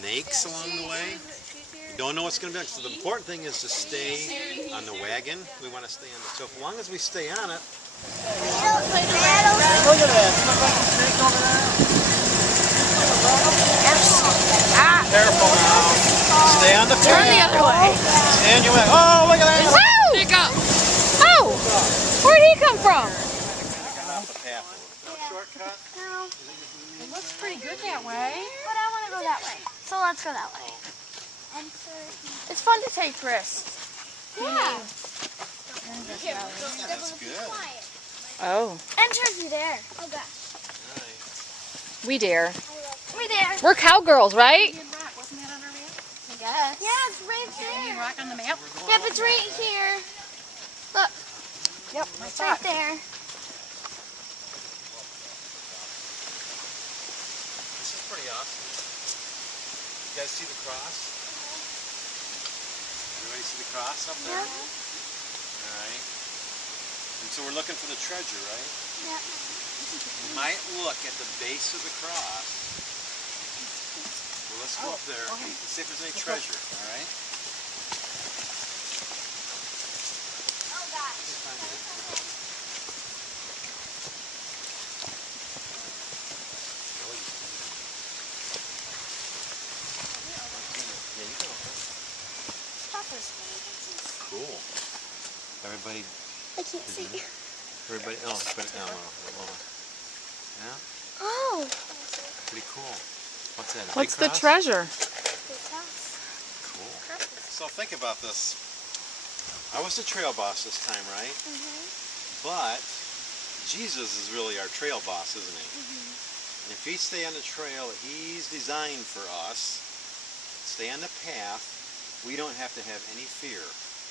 snakes along the way. You don't know what's going to be next. So the important thing is to stay on the wagon. We want to stay on it. So as long as we stay on it. Look at that. Snake over there. Careful now. Stay on the path. Turn the other way. Stand your way. Oh, look at that. Woo! Pick up. Oh! Where'd he come from? Off the path a little bit. Shortcut. No, It looks pretty good that way. but I want to go that way. So let's go that way. It's fun to take risks. Yeah. That's good. Oh. Enter through there. Oh gosh. Nice. We dare. We there. We're cowgirls, right? Indian Rock, wasn't that on our map? I guess. Yeah, it's right Indian there. Rock on the map? Yep, it's right here. Look, Yep. it's right there. This is pretty awesome. You guys see the cross? Everybody see the cross up there? All right. And so we're looking for the treasure, right? Yep. You might look at the base of the cross. Well, let's go up there and see if there's any treasure, all right? Oh gosh. Yeah, you go. Cool. Everybody, I can't see. everybody, oh, put it down a little. Yeah, Oh. pretty cool. What's that? a big What's the cross? treasure? Cool. So think about this. I was the trail boss this time, right? But Jesus is really our trail boss, isn't he? And if he stay on the trail that he's designed for us, stay on the path, we don't have to have any fear.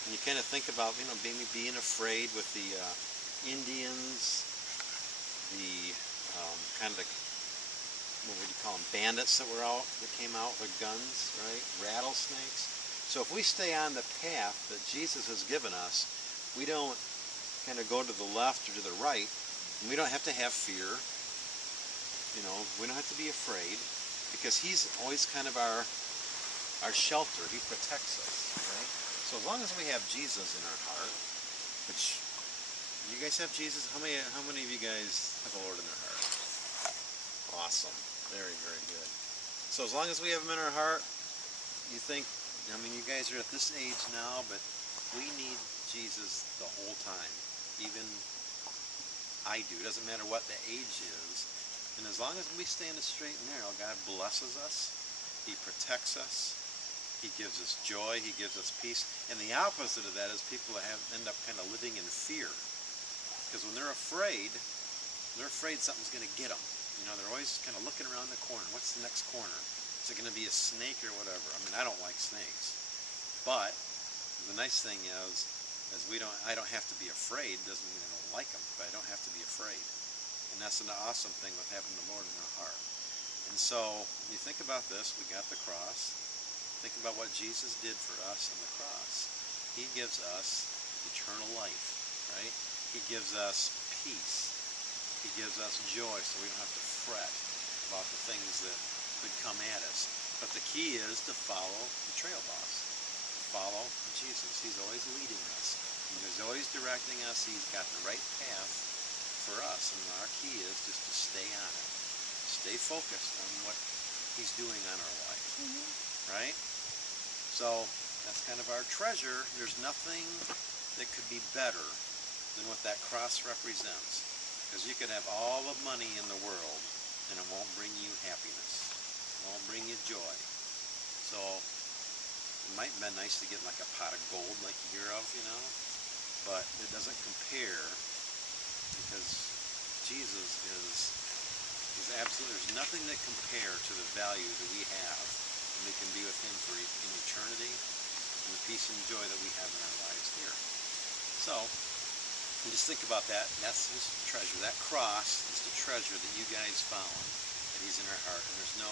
And you kind of think about, maybe being afraid with the Indians, the kind of the, what would you call them, bandits that came out with guns, right? Rattlesnakes. So if we stay on the path that Jesus has given us, we don't kind of go to the left or to the right, and we don't have to have fear. We don't have to be afraid, because he's always kind of our shelter. He protects us, right? So as long as we have Jesus in our heart, which you guys have Jesus, how many of you guys have the Lord in their heart? Awesome. Very, very good. So as long as we have him in our heart, you think, you guys are at this age now, but we need Jesus the whole time. Even I do. It doesn't matter what the age is. And as long as we stay in the straight and narrow, God blesses us. He protects us. He gives us joy. He gives us peace. And the opposite of that is people that end up kind of living in fear. Because when they're afraid something's going to get them. They're always kind of looking around the corner. What's the next corner? Is it going to be a snake or whatever? I don't like snakes. But the nice thing is I don't have to be afraid. Doesn't mean I don't like them, but I don't have to be afraid. And that's an awesome thing with having the Lord in our heart. And so, when you think about this, we got the cross. Think about what Jesus did for us on the cross. He gives us eternal life, right? He gives us peace. He gives us joy, so we don't have to fret about the things that could come at us. But the key is to follow the trail boss. To follow Jesus. He's always leading us. He's always directing us. He's got the right path for us. And our key is just to stay on it. Stay focused on what he's doing on our life. Right? So that's kind of our treasure. There's nothing that could be better than what that cross represents. Because you could have all the money in the world and it won't bring you happiness. It won't bring you joy. So it might have been nice to get like a pot of gold like you hear of, but it doesn't compare, because Jesus is absolutely, there's nothing that compare to the value that we have, and we can be with him for in eternity, and the peace and joy that we have in our lives here. So and just think about that. That's his treasure. That cross is the treasure that you guys found, that he's in our heart. And there's no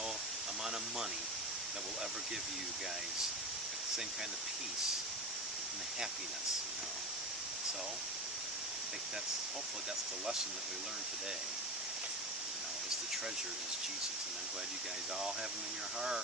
amount of money that will ever give you guys the same kind of peace and the happiness, So, I think hopefully that's the lesson that we learned today. Is the treasure is Jesus. And I'm glad you guys all have him in your heart.